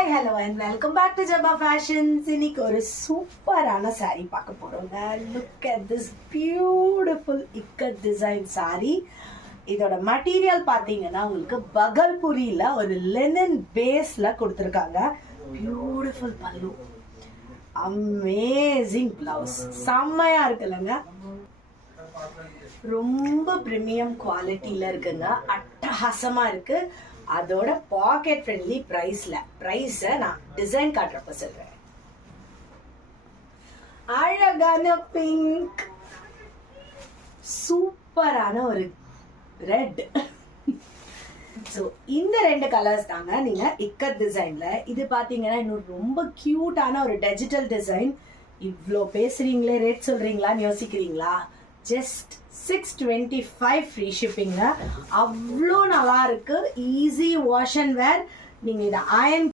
Hi, hello and welcome back to Jabba Fashions. இன்னைக்கு ஒரு சூப்பரான saree பார்க்க போறோங்க. Look at this beautiful ikat design saree. இதோட material பாத்தீங்கன்னா உங்களுக்கு பகல்புரியில ஒரு linen பேஸ்ல கொடுத்திருக்காங்க. Beautiful பல்லு. Amazing blouse. செம்மையா இருக்குல்லங்க. ரொம்ப பிரீமியம் குவாலிட்டியில இருக்குங்க. அட்டகாசமா இருக்கு. அதோட பாக்கெட் ஃப்ரெண்ட்லி பிரைஸ நான் டிசைன் காட்டுறப்ப சொல்றேன். அழகான பிங்க், சூப்பரான ஒரு ரெட். ஸோ இந்த ரெண்டு கலர்ஸ் தாங்க நீங்க இக்கத் டிசைன்ல. இது பாத்தீங்கன்னா இன்னும் ரொம்ப கியூட்டான ஒரு டிஜிட்டல் டிசைன். இவ்வளோ பேசுறீங்களே, ரேட் சொல்றீங்களான்னு யோசிக்கிறீங்களா? ஜஸ்ட் 625 ஃப்ரீ ஷிப்பிங்க. அவ்வளோ நல்லா இருக்கு. Easy wash and wear. நீங்க இதை அயன்